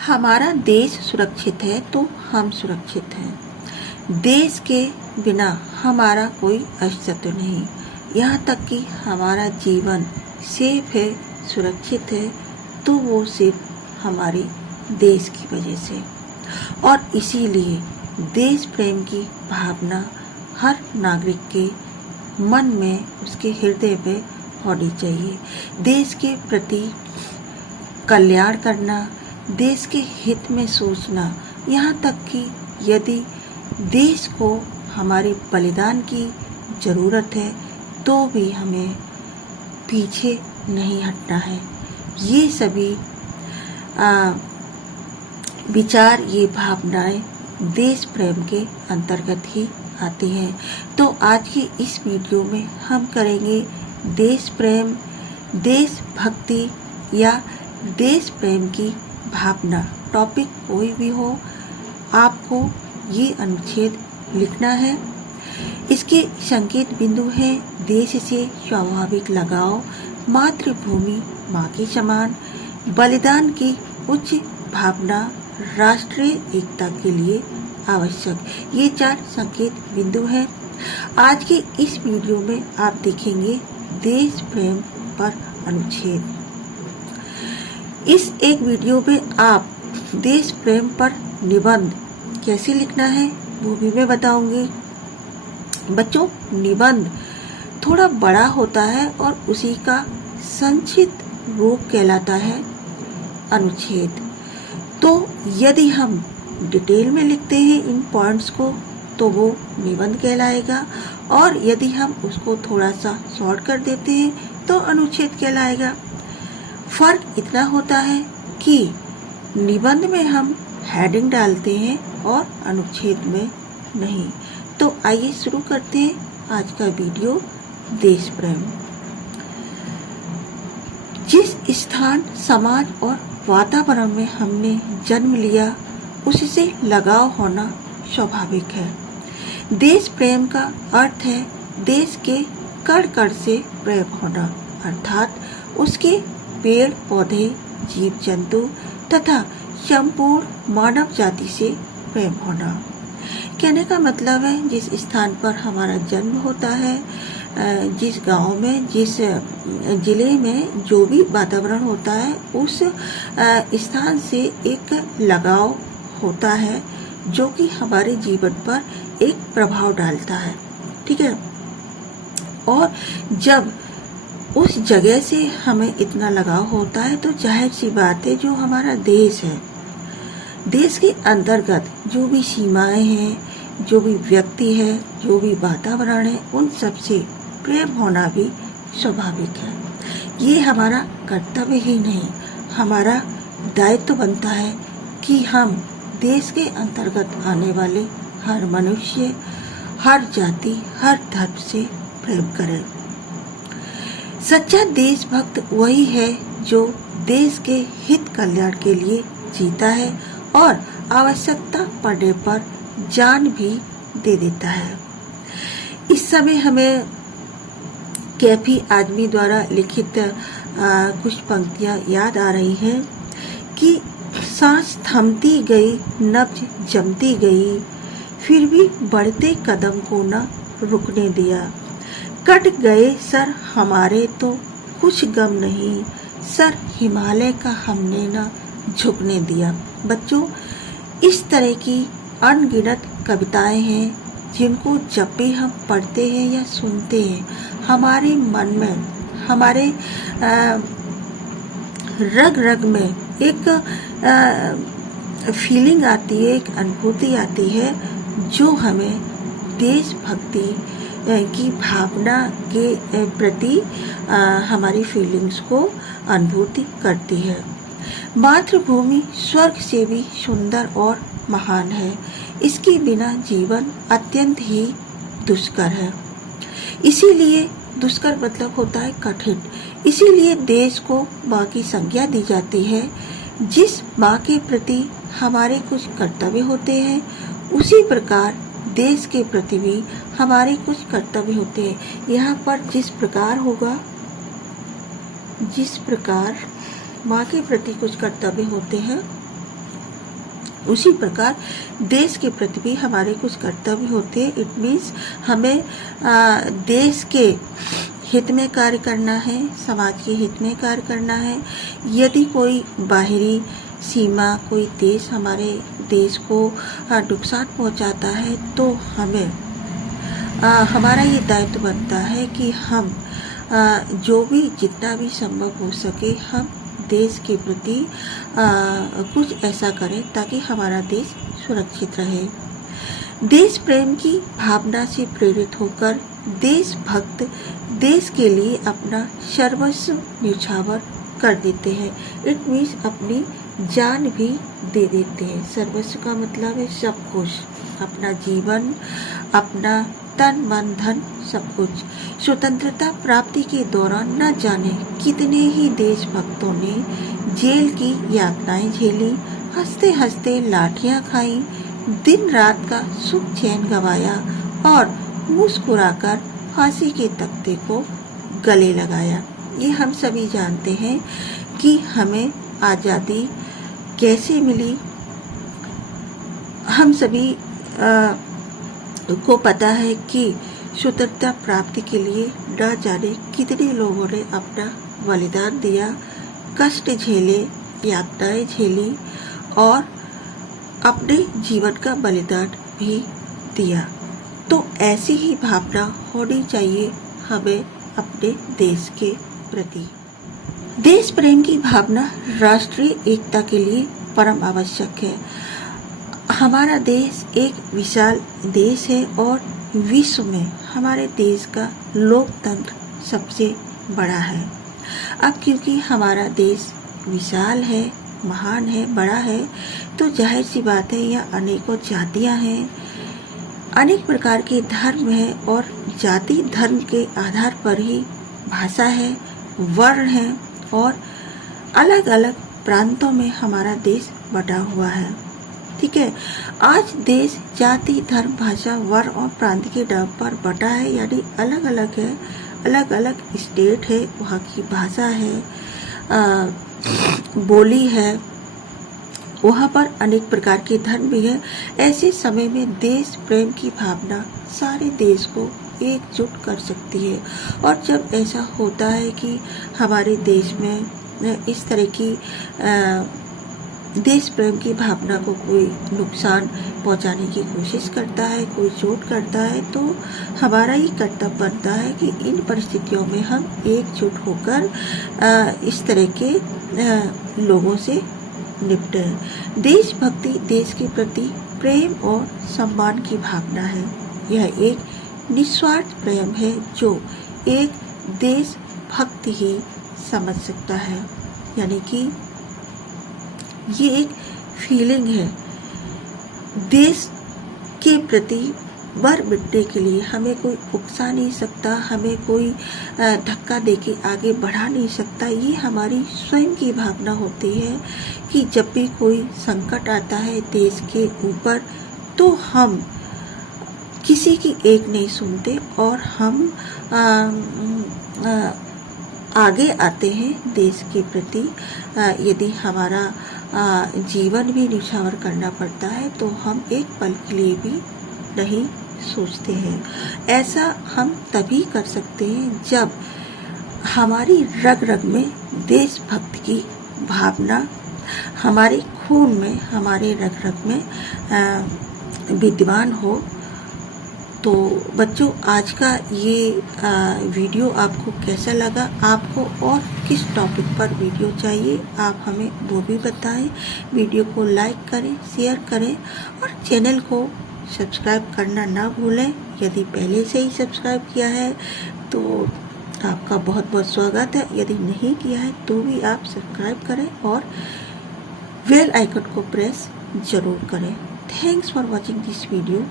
हमारा देश सुरक्षित है तो हम सुरक्षित हैं। देश के बिना हमारा कोई अस्तित्व नहीं। यहाँ तक कि हमारा जीवन सेफ है, सुरक्षित है, तो वो सिर्फ हमारे देश की वजह से। और इसीलिए देश प्रेम की भावना हर नागरिक के मन में, उसके हृदय में होनी चाहिए। देश के प्रति कल्याण करना, देश के हित में सोचना, यहाँ तक कि यदि देश को हमारे बलिदान की ज़रूरत है तो भी हमें पीछे नहीं हटना है। ये सभी विचार, ये भावनाएं देश प्रेम के अंतर्गत ही आती हैं। तो आज की इस वीडियो में हम करेंगे देश प्रेम, देशभक्ति या देश प्रेम की भावना। टॉपिक कोई भी हो, आपको ये अनुच्छेद लिखना है। इसके संकेत बिंदु हैं देश से स्वाभाविक लगाव, मातृभूमि माँ के समान, बलिदान की उच्च भावना, राष्ट्रीय एकता के लिए आवश्यक। ये 4 संकेत बिंदु हैं। आज के इस वीडियो में आप देखेंगे देश प्रेम पर अनुच्छेद। इस एक वीडियो में आप देश प्रेम पर निबंध कैसे लिखना है वो भी मैं बताऊंगी। बच्चों, निबंध थोड़ा बड़ा होता है और उसी का संक्षिप्त रूप कहलाता है अनुच्छेद। तो यदि हम डिटेल में लिखते हैं इन पॉइंट्स को तो वो निबंध कहलाएगा, और यदि हम उसको थोड़ा सा शॉर्ट कर देते हैं तो अनुच्छेद कहलाएगा। फर्क इतना होता है कि निबंध में हम हेडिंग डालते हैं और अनुच्छेद में नहीं। तो आइए शुरू करते हैं आज का वीडियो देश प्रेम। जिस स्थान, समाज और वातावरण में हमने जन्म लिया उससे लगाव होना स्वाभाविक है। देश प्रेम का अर्थ है देश के कण कण से प्रेम होना, अर्थात उसके पेड़ पौधे, जीव जंतु तथा संपूर्ण मानव जाति से प्रेम होना। कहने का मतलब है जिस स्थान पर हमारा जन्म होता है, जिस गांव में, जिस जिले में जो भी वातावरण होता है, उस स्थान से एक लगाव होता है जो कि हमारे जीवन पर एक प्रभाव डालता है। ठीक है। और जब उस जगह से हमें इतना लगाव होता है तो जाहिर सी बात है जो हमारा देश है, देश के अंतर्गत जो भी सीमाएं हैं, जो भी व्यक्ति है, जो भी वातावरण है, उन सब से प्रेम होना भी स्वाभाविक है। ये हमारा कर्तव्य ही नहीं, हमारा दायित्व बनता है कि हम देश के अंतर्गत आने वाले हर मनुष्य, हर जाति, हर धर्म से प्रेम करें। सच्चा देशभक्त वही है जो देश के हित कल्याण के लिए जीता है और आवश्यकता पड़ने पर जान भी दे देता है। इस समय हमें कैफी आदमी द्वारा लिखित कुछ पंक्तियां याद आ रही हैं कि सांस थमती गई, नब्ज जमती गई, फिर भी बढ़ते कदम को न रुकने दिया। कट गए सर हमारे तो कुछ गम नहीं, सर हिमालय का हमने न झुकने दिया। बच्चों, इस तरह की अनगिनत कविताएं हैं जिनको जब भी हम पढ़ते हैं या सुनते हैं हमारे मन में, हमारे रग रग में एक फीलिंग आती है, एक अनुभूति आती है जो हमें देशभक्ति की भावना के प्रति हमारी फीलिंग्स को अनुभूति करती है। मातृभूमि स्वर्ग से भी सुंदर और महान है, इसके बिना जीवन अत्यंत ही दुष्कर है। इसीलिए दुष्कर मतलब होता है कठिन। इसीलिए देश को माँ की संज्ञा दी जाती है। जिस माँ के प्रति हमारे कुछ कर्तव्य होते हैं उसी प्रकार देश के प्रति भी हमारे कुछ कर्तव्य होते हैं। यहाँ पर जिस प्रकार होगा, जिस प्रकार माँ के प्रति कुछ कर्तव्य होते हैं उसी प्रकार देश के प्रति भी हमारे कुछ कर्तव्य होते हैं। इट मीन्स हमें देश के हित में कार्य करना है, समाज के हित में कार्य करना है। यदि कोई बाहरी सीमा, कोई देश हमारे देश को नुकसान पहुंचाता है तो हमें हमारा ये दायित्व बनता है कि हम जो भी जितना भी संभव हो सके हम देश के प्रति कुछ ऐसा करें ताकि हमारा देश सुरक्षित रहे। देश प्रेम की भावना से प्रेरित होकर देशभक्त देश के लिए अपना सर्वस्व न्यौछावर कर देते हैं। इट मीन्स अपनी जान भी दे देते हैं। सर्वस्व का मतलब है सब कुछ, अपना जीवन, अपना तन मन धन सब कुछ। स्वतंत्रता प्राप्ति के दौरान न जाने कितने ही देशभक्तों ने जेल की यातनाएं झेली, हंसते हंसते लाठियां खाई, दिन रात का सुख चैन गवाया और मुस्कुराकर फांसी के तख्ते को गले लगाया। ये हम सभी जानते हैं कि हमें आज़ादी कैसे मिली। हम सभी को पता है कि स्वतंत्रता प्राप्ति के लिए न जाने कितने लोगों ने अपना बलिदान दिया, कष्ट झेले, यातनाएं झेली और अपने जीवन का बलिदान भी दिया। तो ऐसी ही भावना होनी चाहिए हमें अपने देश के प्रति। देश प्रेम की भावना राष्ट्रीय एकता के लिए परम आवश्यक है। हमारा देश एक विशाल देश है और विश्व में हमारे देश का लोकतंत्र सबसे बड़ा है। अब क्योंकि हमारा देश विशाल है, महान है, बड़ा है, तो जाहिर सी बात है यहाँ अनेकों जातियाँ हैं, अनेक प्रकार के धर्म है और जाति धर्म के आधार पर ही भाषा है, वर्ण है और अलग अलग प्रांतों में हमारा देश बटा हुआ है। ठीक है, आज देश जाति धर्म भाषा वर्ण और प्रांत के नाम पर बटा है, यानी अलग अलग है, अलग अलग स्टेट है, वहाँ की भाषा है, बोली है, वहाँ पर अनेक प्रकार के धर्म भी है। ऐसे समय में देश प्रेम की भावना सारे देश को एकजुट कर सकती है। और जब ऐसा होता है कि हमारे देश में इस तरह की देश प्रेम की भावना को कोई नुकसान पहुंचाने की कोशिश करता है, कोई चोट करता है, तो हमारा ही कर्तव्य बनता है कि इन परिस्थितियों में हम एकजुट होकर इस तरह के लोगों से निपटें। देशभक्ति देश के प्रति प्रेम और सम्मान की भावना है। यह एक निस्वार्थ प्रेम है जो एक देशभक्त ही समझ सकता है। यानी कि ये एक फीलिंग है देश के प्रति। मर मिटने के लिए हमें कोई उकसा नहीं सकता, हमें कोई धक्का देके आगे बढ़ा नहीं सकता। ये हमारी स्वयं की भावना होती है कि जब भी कोई संकट आता है देश के ऊपर तो हम किसी की एक नहीं सुनते और हम आगे आते हैं देश के प्रति। यदि हमारा जीवन भी न्यौछावर करना पड़ता है तो हम एक पल के लिए भी नहीं सोचते हैं। ऐसा हम तभी कर सकते हैं जब हमारी रग रग में देशभक्त की भावना, हमारे खून में, हमारे रग रग में विद्यमान हो। तो बच्चों, आज का ये वीडियो आपको कैसा लगा? आपको और किस टॉपिक पर वीडियो चाहिए आप हमें वो भी बताएं। वीडियो को लाइक करें, शेयर करें और चैनल को सब्सक्राइब करना ना भूलें। यदि पहले से ही सब्सक्राइब किया है तो आपका बहुत बहुत स्वागत है। यदि नहीं किया है तो भी आप सब्सक्राइब करें और बेल आइकन को प्रेस जरूर करें। Thanks for watching this video.